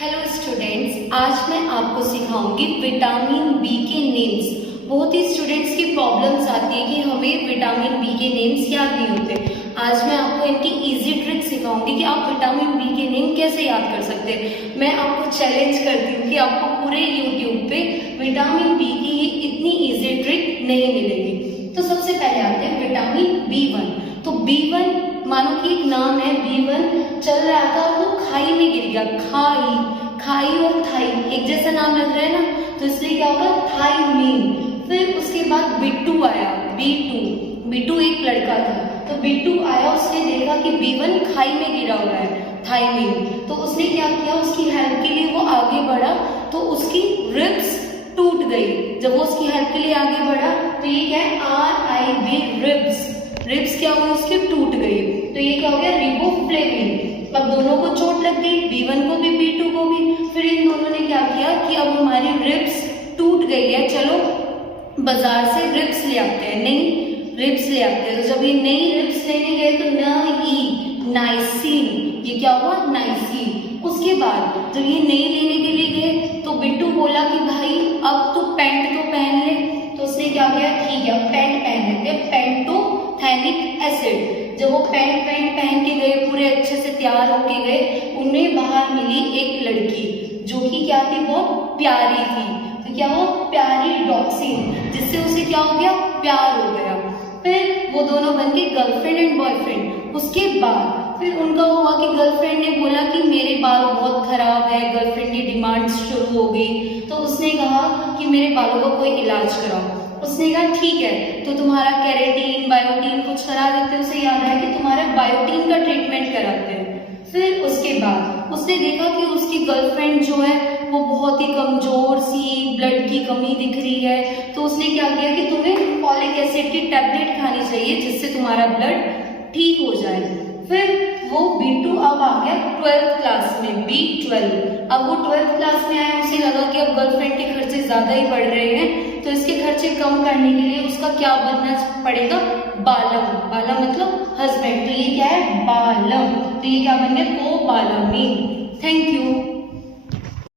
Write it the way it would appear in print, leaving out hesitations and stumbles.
Hello students, आज मैं आपको सिखाऊंगी विटामिन बी के नेम्स। बहुत ही स्टूडेंट्स की प्रॉब्लम्स आती है कि हमें विटामिन बी के नेम्स याद नहीं होते। आज मैं आपको इनकी इजी ट्रिक सिखाऊंगी कि आप विटामिन बी के नेम कैसे याद कर सकते हैं। मैं आपको चैलेंज करती हूँ कि आपको पूरे यूट्यूब पे विटामिन बी की इतनी इजी ट्रिक नहीं मिलेगी। तो सबसे पहले आते हैं विटामिन B1। तो B1 मानो कि एक नाम है, B1 चल रहा था और वो खाई में गिर गया। खाई और थाई एक जैसा नाम लग रहा है ना, तो इसलिए क्या होगा, थाइमीन। फिर उसके बाद B2 आया, B2 एक लड़का था, तो B2 आया, उसने देखा कि B1 खाई में गिरा हुआ है, थाइमीन। तो उसने क्या किया, उसकी हेल्प के लिए वो आगे बढ़ा, तो उसकी रिब्स टूट गई। जब वो उसकी हेल्प के लिए आगे बढ़ा तो ये क्या है, RIB, रिब्स क्या हुई, उसकी टूट गई। तो ये क्या हो गया, रिबोफ्लेविन। अब दोनों को चोट लग गई, B1 को भी B2 को भी। फिर इन दोनों ने क्या किया कि अब हमारी रिब्स टूट गई है, चलो बाजार से रिब्स ले आते हैं, नई रिब्स ले आते हैं। तो जब ये नई रिब्स लेने गए तो नाइसिन, ये क्या हुआ, नाइसिन। उसके बाद जब ये नई लेने के लिए गए तो बिट्टू बोला कि भाई अब तू पैंट तो पहन ले। तो उसने क्या किया, ठीक है पैंट पहन लेते, पेंटोथेनिक एसिड। जब वो पैंट पहन के गए, पूरे अच्छे से तैयार होके गए, उन्हें बाहर मिली एक लड़की जो कि क्या थी, बहुत प्यारी थी। तो क्या वो प्यारी डॉक्सिन, जिससे उसे क्या हो गया, प्यार हो गया। फिर वो दोनों बन गए गर्लफ्रेंड एंड बॉयफ्रेंड। उसके बाद फिर उनका हुआ कि गर्लफ्रेंड ने बोला कि मेरे बाल बहुत खराब है, गर्लफ्रेंड की डिमांड शुरू हो गई। तो उसने कहा कि मेरे बालों का कोई इलाज कराओ। उसने कहा ठीक है, तो तुम्हारा केराटिन बायोटिन कुछ करा देते हैं। उसे याद है कि तुम्हारा बायोटिन का ट्रीटमेंट कराते हैं। फिर उसके बाद उसने देखा कि उसकी गर्लफ्रेंड जो है वो बहुत ही कमजोर सी, ब्लड की कमी दिख रही है। तो उसने क्या किया कि तुम्हें फॉलिक एसिड की टैबलेट खानी चाहिए जिससे तुम्हारा ब्लड ठीक हो जाए। फिर वो B2 अब आ गया 12th क्लास में, B12। अब वो 12th क्लास में आया, उसे लगा कि अब गर्लफ्रेंड के खर्चे ज्यादा ही बढ़ रहे हैं, तो इसके खर्चे कम करने के लिए उसका क्या बनना पड़ेगा, बालम मतलब हस्बैंड। तो ये क्या है, बालम। तो ये क्या बन गया, कोबालामीन। Thank you.